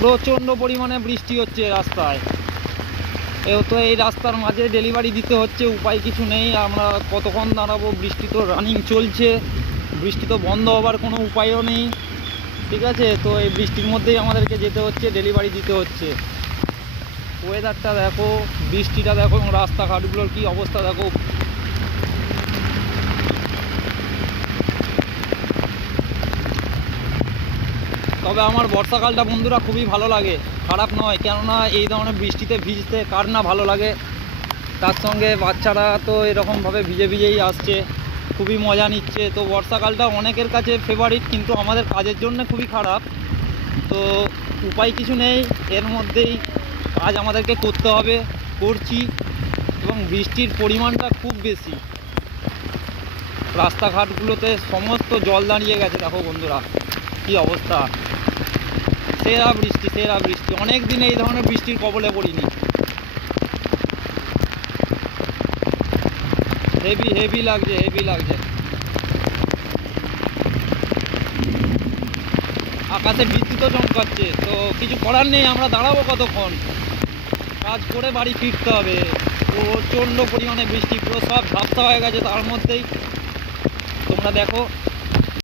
প্রচণ্ড পরিমাণে বৃষ্টি হচ্ছে রাস্তায়। তো এই রাস্তার মাঝে ডেলিভারি দিতে হচ্ছে, উপায় কিছু নেই। আমরা কতক্ষণ দাঁড়াবো? বৃষ্টি তো রানিং চলছে, বৃষ্টি তো বন্ধ হবার কোনো উপায়ও নেই। ঠিক আছে, তো এই বৃষ্টির মধ্যেই আমাদেরকে যেতে হচ্ছে, ডেলিভারি দিতে হচ্ছে। ওয়েদারটা দেখো, বৃষ্টিটা দেখো, এবং রাস্তাঘাটগুলোর কী অবস্থা দেখো। তবে আমার বর্ষাকালটা বন্ধুরা খুবই ভালো লাগে, খারাপ নয়। কেননা এই ধরনের বৃষ্টিতে ভিজতে কার না ভালো লাগে। তার সঙ্গে বাচ্চারা তো এরকমভাবে ভিজে ভিজেই আসছে, খুবই মজা নিচ্ছে। তো বর্ষাকালটা অনেকের কাছে ফেভারিট, কিন্তু আমাদের কাজের জন্য খুবই খারাপ। তো উপায় কিছু নেই, এর মধ্যেই কাজ আমাদেরকে করতে হবে, করছি। এবং বৃষ্টির পরিমাণটা খুব বেশি, রাস্তাঘাটগুলোতে সমস্ত জল দাঁড়িয়ে গেছে। দেখো বন্ধুরা কী অবস্থা, সেরা বৃষ্টি, সেরা বৃষ্টি। অনেক দিন এই ধরনের বৃষ্টির কবলে পড়িনি। হেভি হেভি লাগছে, হেভি লাগছে। আকাশে বিদ্যুৎও চমকাচ্ছে, তো কিছু করার নেই। আমরা দাঁড়াবো কতক্ষণ? কাজ করে বাড়ি ফিরতে হবে। প্রচণ্ড পরিমাণে বৃষ্টি, পুরো সব ঝাপসা হয়ে গেছে। তার মধ্যেই তোমরা দেখো